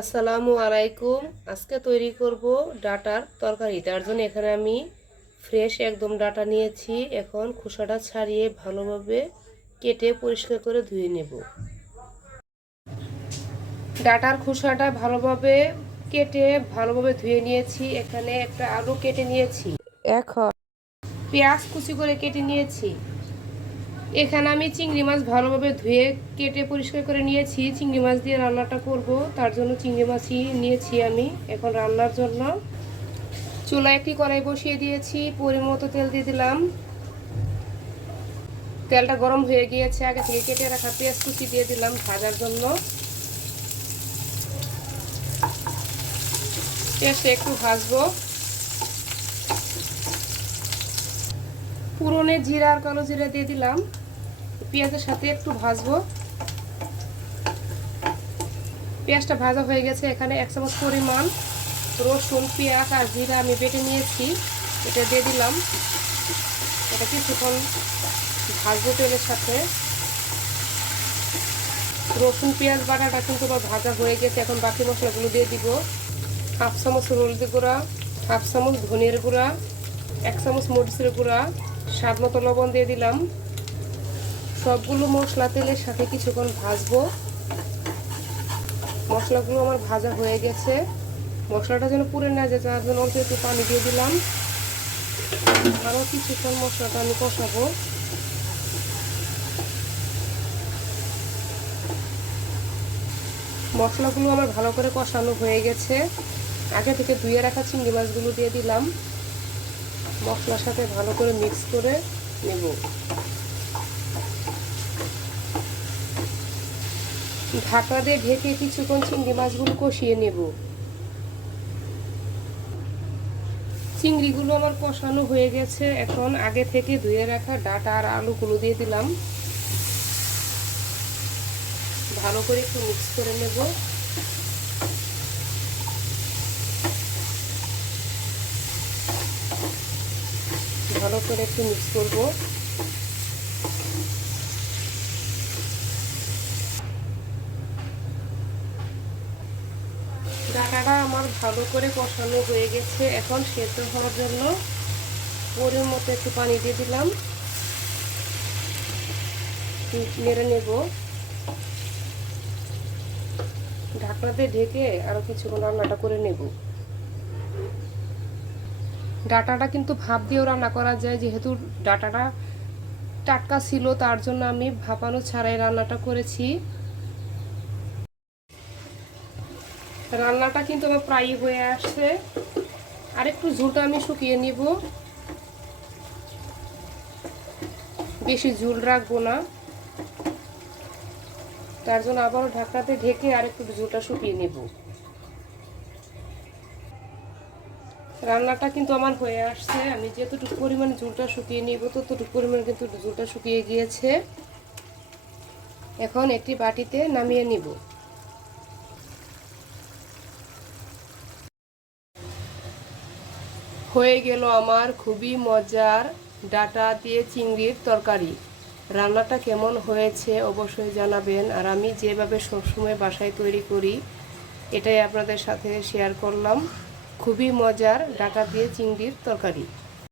আসসালামু আলাইকুম। আজকে তৈরি করব ডাটার তরকারি। তার জন্য এখানে আমি ফ্রেশ একদম ডাটা নিয়েছি। এখন খোসাটা ছাড়িয়ে ভালোভাবে কেটে পরিষ্কার করে ধুয়ে নেব। ডাটার খোসাটা ভালোভাবে কেটে ভালোভাবে ধুয়ে নিয়েছি। এখানে একটা আলু কেটে নিয়েছি। এখন পেঁয়াজ কুচি করে কেটে নিয়েছি। এখানে আমি চিংড়ি মাছ ভালোভাবে ধুয়ে কেটে পরিষ্কার করে নিয়েছি। চিংড়ি মাছ দিয়ে রান্নাটা করব, তার জন্য চিংড়ি মাছই নিয়েছি আমি এখন রান্নার জন্য। চুলা একটি কড়াই বসিয়ে দিয়েছি পরিমতো তেল দিয়ে দিলাম। তেলটা গরম হয়ে গিয়েছে, আগে থেকে কেটে রাখা পেঁয়াজ কুচি দিয়ে দিলাম ভাজার জন্য। পেঁয়াজটা একটু ভাজবো। পুরনে জিরা আর কালো জিরা দিয়ে দিলাম। পেঁয়াজের সাথে একটু ভাজবো। পেঁয়াজটা ভাজা হয়ে গেছে, এখানে এক চামচ পরিমাণ রসুন, পেঁয়াজ আর জিরা আমি বেটে নিয়েছি। এটা দিয়ে দিলাম। এটা কিছুক্ষণ ভাজবো তেলের সাথে। রসুন, পেঁয়াজ, বাটাটা কিন্তু আমার ভাজা হয়ে গেছে। এখন বাকি মশলাগুলো দিয়ে দিব। হাফ চামচ হলদি গুঁড়া, হাফ চামচ ধনের গুঁড়া, এক চামচ মরিচের গুঁড়া স্বাদ মতো লবণ দিয়ে দিলাম। সবগুলো মশলা তেলের সাথে কিছুক্ষণ ভাজবো। মশলাগুলো আমার ভাজা হয়ে গেছে। মশলাটা যেন পুড়ে না যায়, তার জন্য অল্প একটু পানি দিয়ে দিলাম। আরও কিছুক্ষণ মশলাটা আমি কষাবো। মশলাগুলো আমার ভালো করে কষানো হয়ে গেছে। আগে থেকে ধুয়ে রাখা চিংড়ি মাছগুলো দিয়ে দিলাম। মশলার সাথে ভালো করে মিক্স করে নেব। ঢাকা দিয়ে ঢেকে কিছুক্ষণ চিংড়ি মাছগুলো কষিয়ে নেব। চিংড়িগুলো আমার কষানো হয়ে গেছে। এখন আগে থেকে ধুয়ে রাখা ডাটা আর আলুগুলো দিয়ে দিলাম। ভালো করে একটু মিক্স করে নেব। ভালো করে একটু মিক্স করব। ডাটাটা আমার ভালো করে কষানো হয়ে গেছে। এখন সেদ্ধ হওয়ার জন্য পরের মতো একটু পানি দিয়ে দিলাম। নেড়ে নেব। ঢাকনাতে ঢেকে আরও কিছুক্ষণ রান্নাটা করে নেব। ডাটাটা কিন্তু ভাপ দিয়েও রান্না করা যায়। যেহেতু ডাটাটা টাটকা ছিল, তার জন্য আমি ভাপানো ছাড়াই রান্নাটা করেছি। রান্নাটা কিন্তু আমার প্রায় হয়ে আসছে। আর একটু ঝুলটা আমি শুকিয়ে নিব। বেশি ঝুল রাখব না। তার জন্য আবারও ঢাকাতে ঢেকে আর একটু ঝুলটা শুকিয়ে নেব। রান্নাটা কিন্তু আমার হয়ে আসছে। আমি যতটুকু পরিমাণে ঝুলটা শুকিয়ে নিব, ততটুকু পরিমাণে কিন্তু ঝুলটা শুকিয়ে গিয়েছে। এখন একটি বাটিতে নামিয়ে নিব। হয়ে গেল আমার খুবই মজার ডাটা দিয়ে চিংড়ির তরকারি। রান্নাটা কেমন হয়েছে অবশ্যই জানাবেন। আর আমি যেভাবে সবসময় বাসায় তৈরি করি, এটাই আপনাদের সাথে শেয়ার করলাম। খুবই মজার ডাটা দিয়ে চিংড়ির তরকারি।